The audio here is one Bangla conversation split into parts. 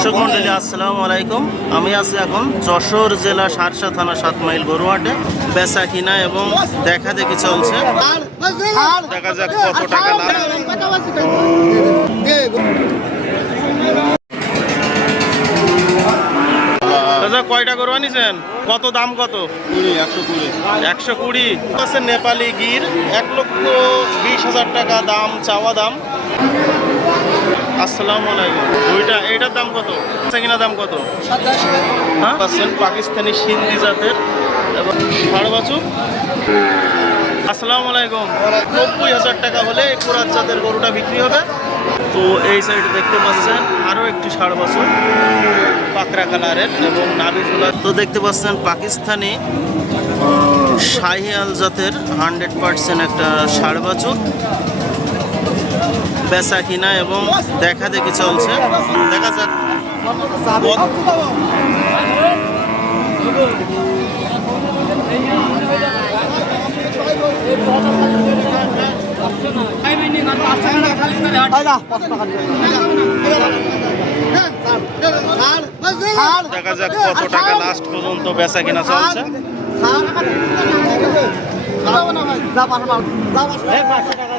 দর্শক মন্ডলী আসসালামু আলাইকুম। আমি আছি এখন যশোর জেলা সারসা থানা সাত মাইল গরুহাটে বেচা কিনা এবং দেখা দেখি চলছে। দেখা যাক কত টাকা লাভ কয়টা গরু আনিছেন? কত দাম কত? একশো কুড়ি। একশো কুড়ি। আছে নেপালি গির এক লক্ষ বিশ হাজার টাকা দাম চাওয়া দাম। আসসালামু আলাইকুম। দুইটা এইটার দাম কত? কিনা দাম কত? হ্যাঁ? পাচ্ছেন পাকিস্তানি সিন্ধি জাতের। এবং ষাড় বাছুর। আসসালামু আলাইকুম। নব্বই হাজার টাকা হলে কোরআন জাতের গরুটা বিক্রি হবে। তো এই সাইডে দেখতে পাচ্ছেন আরও একটি ষাড় বাছুর। পাকড়া কালারের এবং নাবিজুলা তো দেখতে পাচ্ছেন পাকিস্তানি শাহিয়াল জাতের হান্ড্রেড পার্সেন্ট একটা ষাড় বাছুর। বেচা কিনা এবং দেখা দেখি চলছে দেখা যাক দেখা যাক কত টাকা লাস্ট পর্যন্ত বেচা কিনা চলছে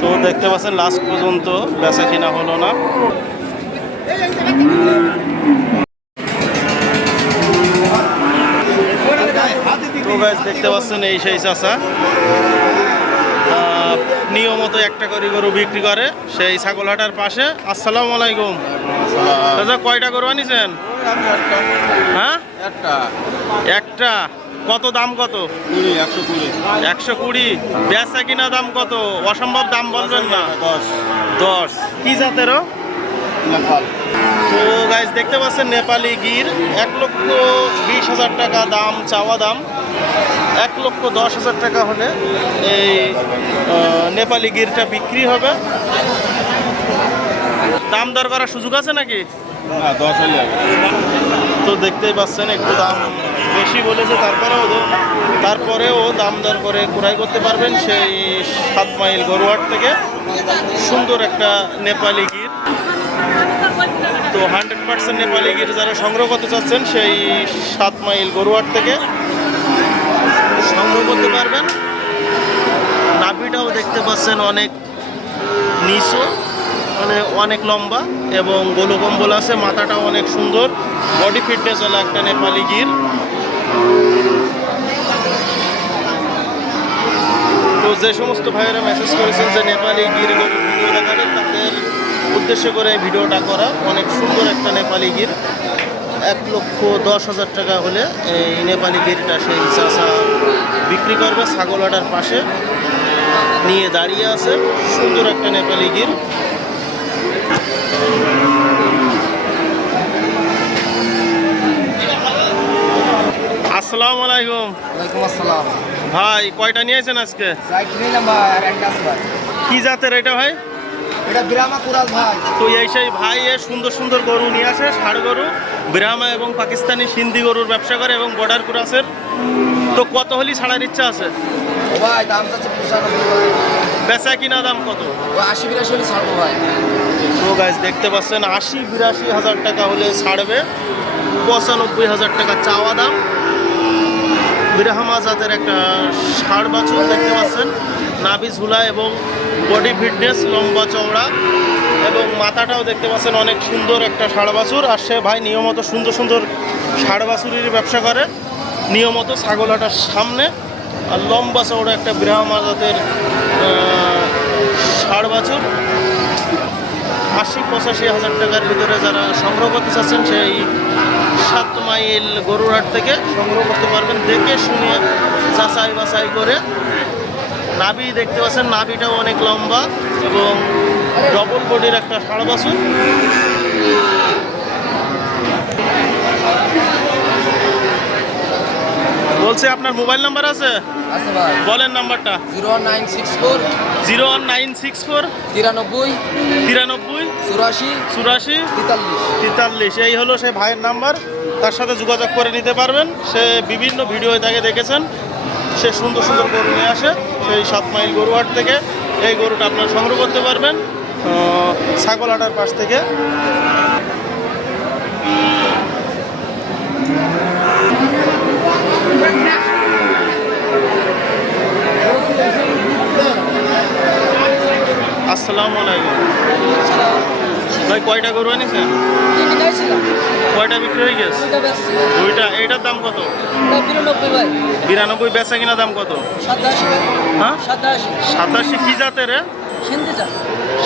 তো দেখতে পাচ্ছেন লাস্ট পর্যন্ত বেচা কিনা হলো না। তো গাছ দেখতে পাচ্ছেন এই সেই চাষা নিয়মত একটা করে গরু বিক্রি করে সেই ছাগলহাটার পাশে। আসসালামু আলাইকুম। দাদা কয়টা গরু আনিছেন? হ্যাঁ? একটা। একটা? কত দাম কত? কুড়ি একশো কুড়ি। একশো কুড়ি। বেচা কিনা দাম কত? অসম্ভব দাম বলবেন না। দশ। দশ। কি জাতেরও নেপাল। তো গাইজ দেখতে পাচ্ছেন নেপালি গির। এক লক্ষ বিশ হাজার টাকা দাম চাওয়া দাম। এক লক্ষ দশ হাজার টাকা হলে এই নেপালি গিরটা বিক্রি হবে। দাম দর করার সুযোগ আছে নাকি? না দশ যাবে তো দেখতেই পাচ্ছেন একটু দাম। বেশি বলেছে তারপরেও তারপরেও দাম দর করে ক্রয় করতে পারবেন সেই সাত মাইল গরুয়াট থেকে। সুন্দর একটা নেপালি গির। তো হান্ড্রেড পার্সেন্ট নেপালি গির যারা সংগ্রহ করতে চাচ্ছেন, সেই সাত মাইল গরুয়াট থেকে সংগ্রহ করতে পারবেন। নাভিটাও দেখতে পাচ্ছেন অনেক নিচু মানে অনেক লম্বা এবং গোলকম্বল আছে, মাথাটাও অনেক সুন্দর। বডি ফিটনেস হলো একটা নেপালি গির। তো যে সমস্ত ভাইয়েরা মেসেজ করেছেন যে নেপালি গির গরুর ভিডিও দেখাবেন তাদের উদ্দেশ্য করে এই ভিডিওটা করা অনেক সুন্দর একটা নেপালি গির। এক লক্ষ দশ হাজার টাকা হলে এই নেপালি গিরটা সেই চাষা বিক্রি করবে ছাগলহাটার পাশে। নিয়ে দাঁড়িয়ে আছে। সুন্দর একটা নেপালি গির। আসসালামু আলাইকুম। ওয়ালাইকুম আসসালাম। ভাই কয়টা নিয়েছেন আজকে? কি জাতের এটা ভাই? এটা বিরামা কুরাল ভাই। তো এই সেই ভাই এ সুন্দর সুন্দর গরু নিয়ে আসে ষাড় গরু। ব্রাহ্মা এবং পাকিস্তানি সিন্ধি গরুর ব্যবসা করে এবং বর্ডার ক্রাসের তো কত হলি ছাড়ার ইচ্ছা আছে? ভাই দাম বেচা কিনা দাম কত? আশি বিরাশি হলে ছাড়বো ভাই। তো গাছ দেখতে পাচ্ছেন আশি বিরাশি হাজার টাকা হলে ছাড়বে। পঁচানব্বই হাজার টাকা চাওয়া দাম। বিরাহামা জাতের একটা ষাড় বাছুর দেখতে পাচ্ছেন। নাভি ঝুলা এবং বডি ফিটনেস, লম্বা চওড়া এবং মাথাটাও দেখতে পাচ্ছেন অনেক সুন্দর একটা ষাড় বাছুর। আর সে ভাই নিয়মত সুন্দর সুন্দর ষাড় বাছুরের ব্যবসা করে, নিয়মত ছাগলাটার সামনে। আর লম্বা চওড়া একটা বিরাহামা জাতের ষাড় বাছুর। আশি পঁচাশি হাজার টাকার ভিতরে যারা সংগ্রহ করতে চাচ্ছেন, সেই সাত মাইল গরুরহাট থেকে সংগ্রহ করতে পারবেন। দেখে শুনে যাচাই বাছাই করে। নাবি দেখতে পাচ্ছেন, নাভিটাও অনেক লম্বা এবং ডবল বডির একটা বাছুর। বলছি আপনার মোবাইল নাম্বার আছে? বলেন নাম্বারটা। Zero nine six four. Zero nine six four. তিরানব্বই। তিরানব্বই। চুরাশি। চুরাশি। তেতাল্লিশ। তেতাল্লিশ। এই হলো সেই ভাইয়ের নাম্বার। তার সাথে যোগাযোগ করে নিতে পারবেন। সে বিভিন্ন ভিডিও তাকে দেখেছেন। সে সুন্দর সুন্দর গরু নিয়ে আসে। সেই সাত মাইল গরু গরুহাট থেকে এই গরুটা আপনারা সংগ্রহ করতে পারবেন। ছাগল ছাগলহাটার পাশ থেকে আসসালামু আলাইকুম ভাই কয়টা গরু এনেছেন? কয়টা বিক্রি হয়ে গেছে? দুইটা এইটার দাম কত? বিরানব্বই বেচা কিনা দাম কত? হ্যাঁ? সাতাশি। কি জাতের?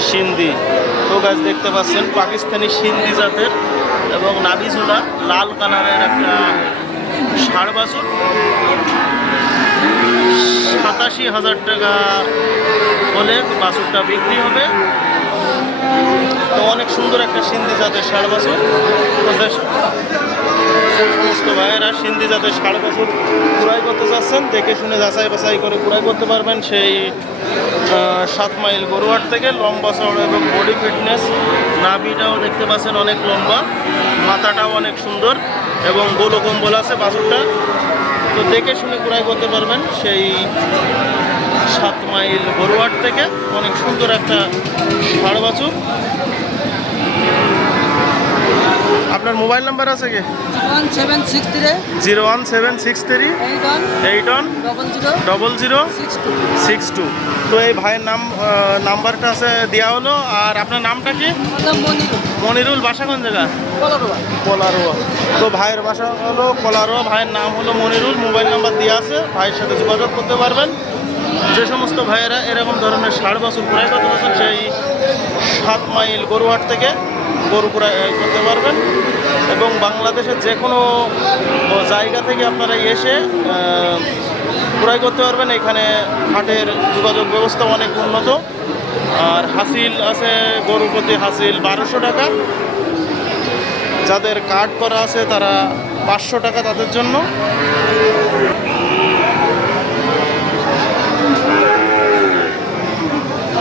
সিন্ধি তো গাছ দেখতে পাচ্ছেন পাকিস্তানি সিন্ধি জাতের এবং নাবিঝুলা লাল কালারের একটা ষাড় বাছুর। সাতাশি হাজার টাকা হলে বাছুরটা বিক্রি হবে। তো অনেক সুন্দর একটা সিন্ধি জাতের ষাড় বাছুর। সমস্ত ভাইয়েরা সিন্ধি জাতের ষাড় বাছুর কুড়াই করতে চাচ্ছেন দেখে শুনে যাচাই বাছাই করে কুড়াই করতে পারবেন সেই সাত মাইল গরুয়াট থেকে। লম্বা চড় এবং বডি ফিটনেস। নাভিটাও দেখতে পাচ্ছেন অনেক লম্বা। মাথাটাও অনেক সুন্দর এবং গোলো কম্বল আছে বাছুরটা। তো দেখে শুনে কুড়াই করতে পারবেন সেই সাত মাইল গরুয়াট থেকে। অনেক সুন্দর একটা ষাড় বাছুর। আপনার মোবাইল নাম্বার আছে কি? Zero one seven six three eight one double zero six two তো এই ভাইয়ের নাম নাম্বারটা আছে দেওয়া হলো। আর আপনার নামটা কি? মনিরুল। বাসা কোন জায়গা? কলরোয়া। তো ভাইয়ের বাসা হলো কলারোয়া ভাইয়ের নাম হলো মনিরুল মোবাইল নাম্বার দেওয়া আছে। ভাইয়ের সাথে যোগাযোগ করতে পারবেন। যে সমস্ত ভাইয়েরা এরকম ধরনের ষাট বছর ক্রয় করতে পারছেন সেই সাত মাইল গরুহাট থেকে গরু ক্রয় করতে পারবেন। এবং বাংলাদেশের যে কোনো জায়গা থেকে আপনারা এসে ক্রয় করতে পারবেন। এখানে হাটের যোগাযোগ ব্যবস্থা অনেক উন্নত। আর হাসিল আছে গরু প্রতি হাসিল বারোশো টাকা। যাদের কার্ড করা আছে তারা পাঁচশো টাকা তাদের জন্য।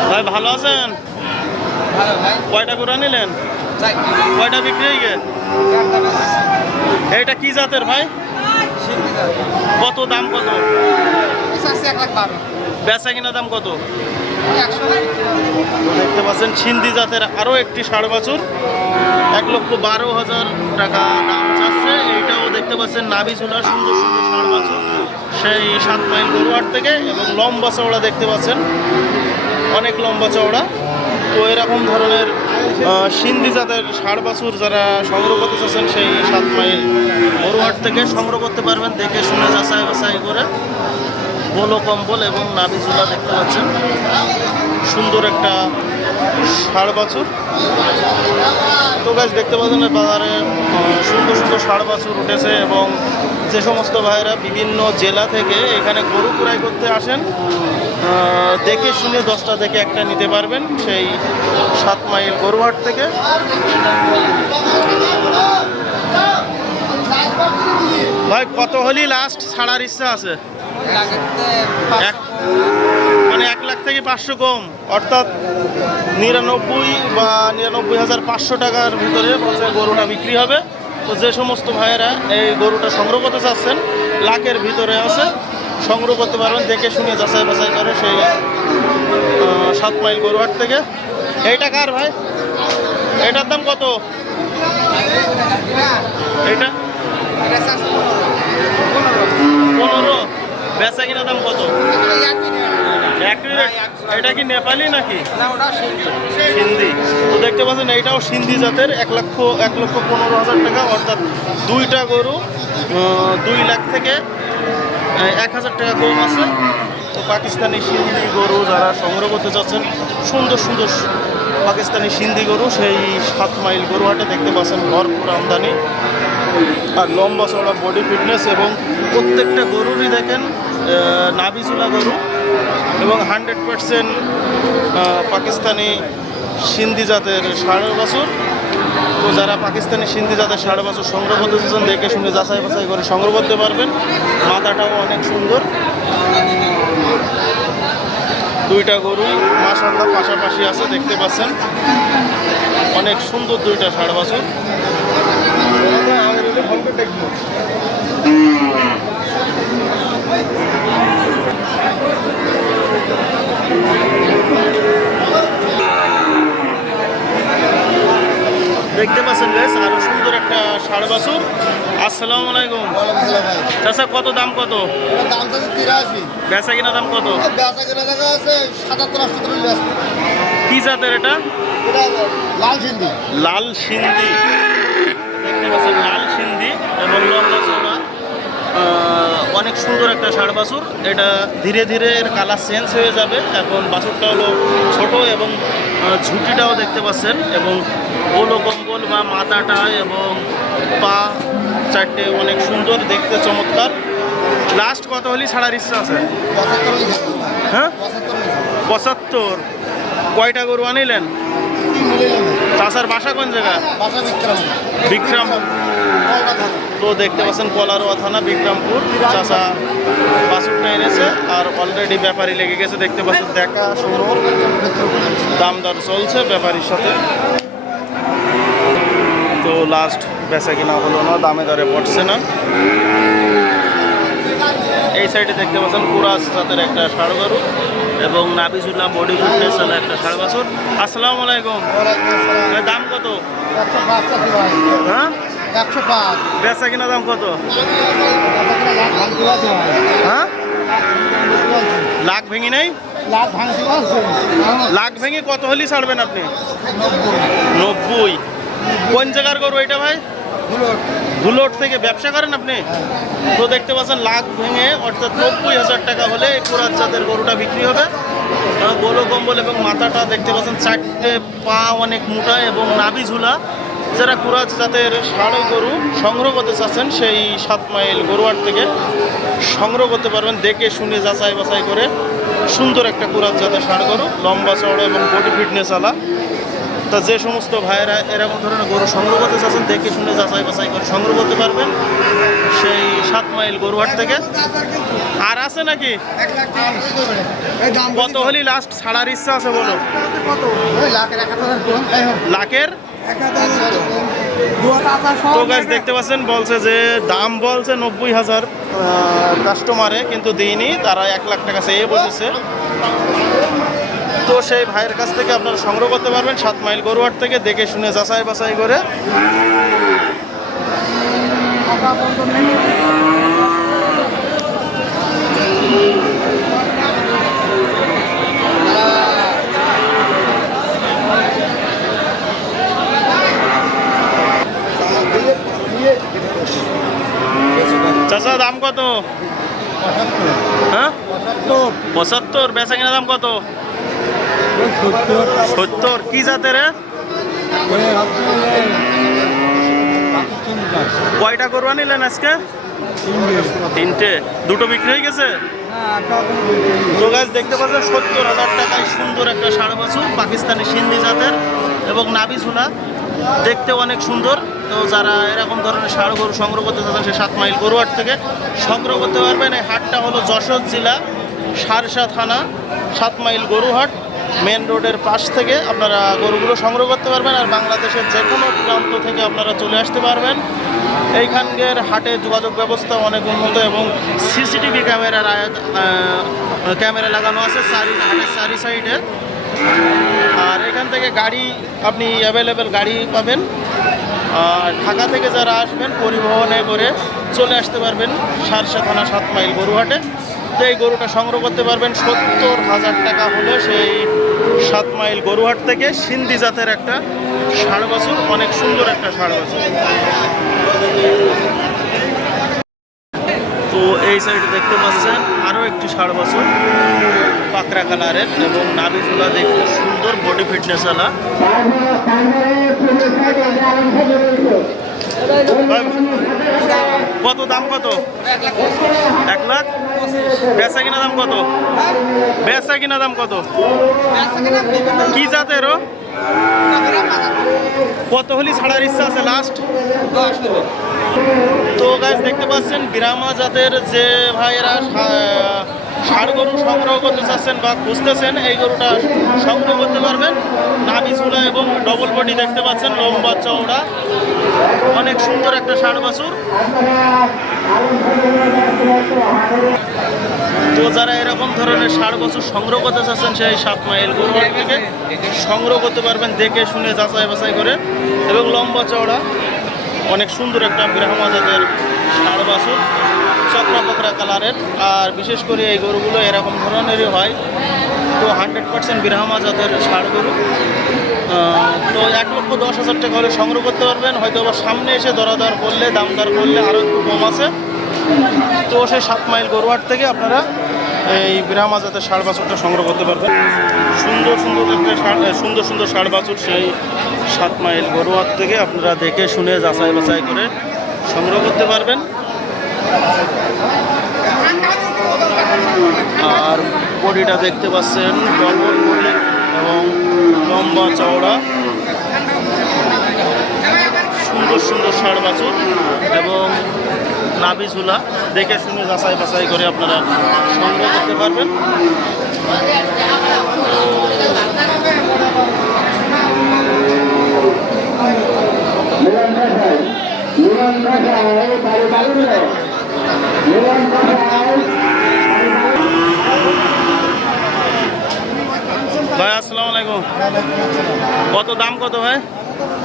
ভাই ভালো আছেন? কয়টা গুড়া নিলেন কয়টা বিক্রি হয়ে গে এইটা কি জাতের ভাই? কত দাম কত? বেচা কিনা দাম কত? দেখতে পাচ্ছেন, সিন্ধি জাতের আরও একটি ষাড় বাছুর। এক লক্ষ বারো হাজার টাকা দাম চাচ্ছে। এইটাও দেখতে পাচ্ছেন, নাভি ঝোলা, সুন্দর সুন্দর ষাড় বাছুর। সেই সাত মাইল গরুয়ার থেকে এবং লম্বা চওড়া দেখতে পাচ্ছেন। অনেক লম্বা চওড়া। তো এরকম ধরনের সিন্ধি যাদের ষাড় বাছুর যারা সংগ্রহ করতে চাচ্ছেন সেই সাত মাইল গরুহাট থেকে সংগ্রহ করতে পারবেন। দেখে শুনে যাচাই বাছাই করে বোলো, কম্বল এবং নাভি জুলা দেখতে পাচ্ছেন। সুন্দর একটা ষাড় বাছুর। তো গাছ দেখতে পাচ্ছেন বাজারে সুন্দর সুন্দর ষাড় বাছুর উঠেছে এবং যে সমস্ত ভাইয়েরা বিভিন্ন জেলা থেকে এখানে গরু ক্রয় করতে আসেন দেখে শুনে দশটা থেকে একটা নিতে পারবেন সেই সাত মাইল গরুহাট থেকে। ভাই কত হলি লাস্ট ছাড়ার ইচ্ছা আছে? এক মানে এক লাখ থেকে পাঁচশো কম অর্থাৎ নিরানব্বই বা নিরানব্বই হাজার পাঁচশো টাকার ভিতরে গরুটা বিক্রি হবে। তো যে সমস্ত ভাইয়েরা এই গরুটা সংগ্রহ করতে চাচ্ছেন লাখের ভিতরে আছে সংগ্রহ করতে পারবেন দেখে শুনে যাচাই বাছাই করে সেই সাত মাইল গরুহাট থেকে। এইটা কার ভাই? এটার দাম কত? এটা পনেরো। বেচা কিনা দাম কত। এটা কি নেপালি নাকি? সিন্ধি। তো দেখতে পাচ্ছেন এইটাও সিন্ধি জাতের এক লক্ষ এক লক্ষ পনেরো হাজার টাকা অর্থাৎ দুইটা গরু দুই লাখ থেকে এক হাজার টাকা কম আছে। তো পাকিস্তানি সিন্ধি গরু যারা সংগ্রহ করতে চাচ্ছেন সুন্দর সুন্দর পাকিস্তানি সিন্ধি গরু সেই সাত মাইল গরু হাটে দেখতে পাচ্ছেন ভরপুর আমদানি। আর লম্বা চড়া বডি ফিটনেস এবং প্রত্যেকটা গরুরই দেখেন নাবিজুলা গরু এবং হান্ড্রেড পারসেন্ট পাকিস্তানি সিন্ধি জাতের ষাঁড়ের বছর। তো যারা পাকিস্তানি সিন্ধি জাতের সাড়ে বছর সংগ্রহ করতে চাচ্ছেন দেখে শুনে যাচাই বাছাই করে সংগ্রহ করতে পারবেন। মাথাটাও অনেক সুন্দর। দুইটা গরুই মাসাল্লাহ পাশাপাশি আছে দেখতে পাচ্ছেন। অনেক সুন্দর দুইটা ষাড় বাছুর। দেখতে পাচ্ছেন বেশ আরও সুন্দর একটা ষাড় বাছুর। আসসালামু আলাইকুম। চাচা কত দাম কত? দাম তো তিরাশি বেচা কিনা দাম কত? বেচা কিনা দেখা আছে সাতাত্তর আটাত্তর কি জাতের এটা? লাল সিন্ধি। লাল সিন্ধি। দেখতে পাচ্ছেন লাল সিন্ধি এবং লম্বা অনেক সুন্দর একটা ষাড় বাছুর। এটা ধীরে ধীরে এর কালার চেঞ্জ হয়ে যাবে। এখন বাছুরটা হলো ছোট এবং ঝুঁটিটাও দেখতে পাচ্ছেন এবং গোলো কম্বল বা মাথাটা এবং পা চারটে অনেক সুন্দর দেখতে চমৎকার। লাস্ট কত হলি ছাড়ার ইচ্ছা আছে? হ্যাঁ? পঁচাত্তর। কয়টা গরু আনিলেন? চাষার বাসা কোন জায়গা? বিক্রম। তো দেখতে পাচ্ছেন কলারোয়া থানা বিক্রমপুর। চাষা বাসুরটা এনেছে আর অলরেডি ব্যাপারী লেগে গেছে। দেখতে পাচ্ছেন দেখা শুনো দাম দর চলছে ব্যাপারীর সাথে। তো লাস্ট বেচা কিনা হলো না দামে দরে পড়ছে না। এই সাইডে দেখতে পাচ্ছেন কুরাস জাতের একটা ষাড় গরু এবং নাবিজুল্লাহ বডি ফিটনেস হলো একটা ষাড় বাছুর আসসালামু আলাইকুম। দাম কত? হ্যাঁ? একশো পাঁচ। বেচা কিনা দাম কত? হ্যাঁ? লাখ ভেঙে নেই? লাখ ভেঙে কত হলি ছাড়বেন আপনি? নব্বই। কোন জায়গার করব এটা ভাই? ধুলোট থেকে ব্যবসা করেন আপনি? তো দেখতে পাচ্ছেন লাখ ভেঙে, অর্থাৎ নব্বই হাজার টাকা হলে কুরাত জাতের গরুটা বিক্রি হবে। গোলো, কম্বল এবং মাথাটা দেখতে পাচ্ছেন চারটে পা অনেক মোটা এবং নাভি ঝুলা। যারা কুরাজ জাতের ষাড় গরু সংগ্রহ করতে চাচ্ছেন, সেই সাত মাইল গরুয়ার থেকে সংগ্রহ করতে পারবেন। দেখে শুনে যাচাই বাছাই করে সুন্দর একটা কুরাজ জাতের ষাড় গরু, লম্বা চড়া এবং বডি ফিটনেস আলা। তা যে সমস্ত ভাইয়েরা এরকম ধরনের গরু সংগ্রহ করতে চাচ্ছেন, দেখে শুনে যাচাই বাছাই করে সংগ্রহ করতে পারবেন সেই সাত মাইল গরুহাট থেকে। আর আছে নাকি? কত হলি লাস্ট ছাড়ার ইচ্ছা আছে বলো? লাখের? তো গাছ দেখতে পাচ্ছেন, বলছে যে দাম বলছে নব্বই হাজার কাস্টমারে কিন্তু দিইনি, তারা এক লাখ টাকা চেয়ে বসেছে। তো সেই ভাইয়ের কাছ থেকে আপনারা সংগ্রহ করতে পারবেন সাত মাইল গরুহাট থেকে দেখে শুনে যাচাই বাছাই করে। চাচা, দাম কত? হ্যাঁ? পঁচাত্তর। বেচা কিনা দাম কত? সত্তর, কি জাতের? কয়টা গরু আনিলেন আজকে? তিনটে। দুটো বিক্রি হয়ে গেছে? দেখতে পাচ্ছেন, সত্তর হাজার টাকায় সুন্দর একটা ষাড় বছর পাকিস্তানি সিন্ধি জাতের এবং নাবি ঝুলা দেখতে অনেক সুন্দর। তো যারা এরকম ধরনের ষাড় গরু সংগ্রহ করতে চাচ্ছেন, সে সাত মাইল গরুহাট থেকে সংগ্রহ করতে পারবেন। এই হাটটা হলো যশোর জেলা সারসা থানা, সাত মাইল গরুহাট। মেন রোডের পাশ থেকে আপনারা গরুগুলো সংগ্রহ করতে পারবেন আর বাংলাদেশের যে কোনো প্রান্ত থেকে আপনারা চলে আসতে পারবেন। এইখানকার হাটে যোগাযোগ ব্যবস্থা অনেক উন্নত এবং সিসিটিভি ক্যামেরার ক্যামেরা লাগানো আছে চারি হাটের চারি সাইডে। আর এখান থেকে গাড়ি আপনি অ্যাভেলেবেল গাড়ি পাবেন। আর ঢাকা থেকে যারা আসবেন, পরিবহনে করে চলে আসতে পারবেন সারসা থানা সাত মাইল গরুহাটে। এই গরুটা সংগ্রহ করতে পারবেন সত্তর হাজার টাকা হলে সেই সাত মাইল গরুহাট থেকে সিন্ধি জাতের একটা ষাড় বাছুর, অনেক সুন্দর একটা ষাড় বাছুর। তো এই সাইডে দেখতে পাচ্ছেন আরও একটি ষাড় বাছুর, পাকড়া কালারের এবং নাবিজুলা দেখতে সুন্দর বডি ফিটনেস আলা। কত দাম কত? এক লাখ। বেচা কিনা দাম কত? বেচা কিনা দাম কত? কি জাতের? কত হলি ছাড়ার ইচ্ছা আছে লাস্ট তো গাছ দেখতে পাচ্ছেন, বিরামা জাতের যে ভাইয়েরা ষাড় গরু সংগ্রহ করতে চাচ্ছেন বা খুঁজতেছেন, এই গরুটা সংগ্রহ করতে পারবেন। নাভি চুলা এবং ডবল বডি দেখতে পাচ্ছেন, লম্বা চওড়া। অনেক সুন্দর একটা ষাড় বাছুর। তো যারা এরকম ধরনের ষাড় বছর সংগ্রহ করতে চাচ্ছেন, সেই সাত মাইল গরু থেকে সংগ্রহ করতে পারবেন দেখে শুনে যাচাই বাছাই করে। এবং লম্বা চওড়া, অনেক সুন্দর একটা ব্রাহ্মা জাতের ষাড় বাছুর চকরা পকরা কালারের। আর বিশেষ করে এই গরুগুলো এরকম ধরনেরই হয়। তো হান্ড্রেড পার্সেন্ট ব্রাহ্মা জাতের গরু। তো এক লক্ষ দশ হাজার টাকা হলে সংগ্রহ করতে পারবেন। হয়তো আবার সামনে এসে দরাদর করলে দাম দর করলে আরও একটু কম আছে। তো সেই সাত মাইল গরুয়াট থেকে আপনারা এই বিরামা জাতের ষাড় বাছুরটা সংগ্রহ করতে পারবেন। সুন্দর সুন্দর একটা সুন্দর সুন্দর ষাড় বাছুর সেই সাত মাইল গরুয়াট থেকে আপনারা দেখে শুনে যাচাই বাছাই করে সংগ্রহ করতে পারবেন। আর বডিটা দেখতে পাচ্ছেন, ডবল বডি এবং লম্বা চওড়া। সুন্দর সুন্দর ষাড় বাছুর এবং নাভি ঝুলা দেখে শুনে যাচাই বাছাই করে আপনারা সংগ্রহ করতে পারবেন। ভাই, আসসালামু আলাইকুম। কত দাম কত ভাই?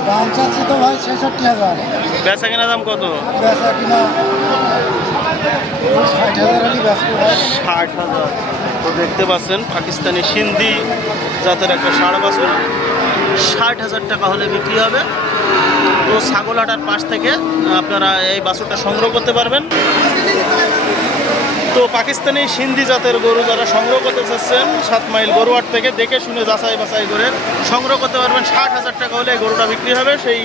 দাম চাচ্ছি তো ভাই ছেষট্টি হাজার। বেচা কেনা দাম কত? বেচা কিনা ষাট হাজার। তো দেখতে পাচ্ছেন পাকিস্তানি সিন্ধি জাতের একটা ষাড় বাছুর ষাট হাজার টাকা হলে বিক্রি হবে। তো ছাগলহাটার পাশ থেকে আপনারা এই বাছুরটা সংগ্রহ করতে পারবেন। তো পাকিস্তানি সিন্ধি জাতের গরু যারা সংগ্রহ করতে চাচ্ছেন সাত মাইল গরুয়াট থেকে দেখে শুনে যাচাই বাছাই করে সংগ্রহ করতে পারবেন। ষাট হাজার টাকা হলে গরুটা বিক্রি হবে। সেই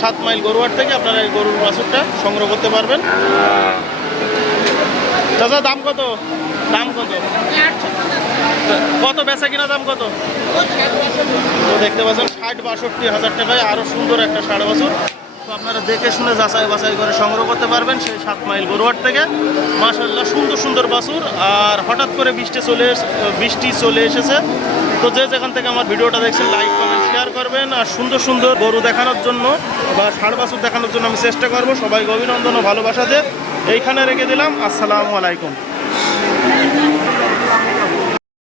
সাত মাইল গরুয়ার থেকে আপনারা এই গরুর বাছুরটা সংগ্রহ করতে পারবেন। দাদা দাম কত? দাম কত? কত বেচা কিনা দাম কত? তো দেখতে পাচ্ছেন, ষাট বাষট্টি হাজার টাকায় আরও সুন্দর একটা সাড়ে বছর তো আপনারা দেখে শুনে যাচাই বাছাই করে সংগ্রহ করতে পারবেন সেই সাত মাইল গরুয়ার থেকে। মাশাল্লাহ সুন্দর সুন্দর বাছুর আর হঠাৎ করে বৃষ্টি চলে বৃষ্টি চলে এসেছে। তো যে যেখান থেকে আমার ভিডিওটা দেখছেন লাইক কমেন্ট শেয়ার করবেন আর সুন্দর সুন্দর গরু দেখানোর জন্য বা ষাড় বাছুর দেখানোর জন্য আমি চেষ্টা করব সবাই অভিনন্দন ও ভালোবাসা এইখানে রেখে দিলাম। আসসালামু আলাইকুম।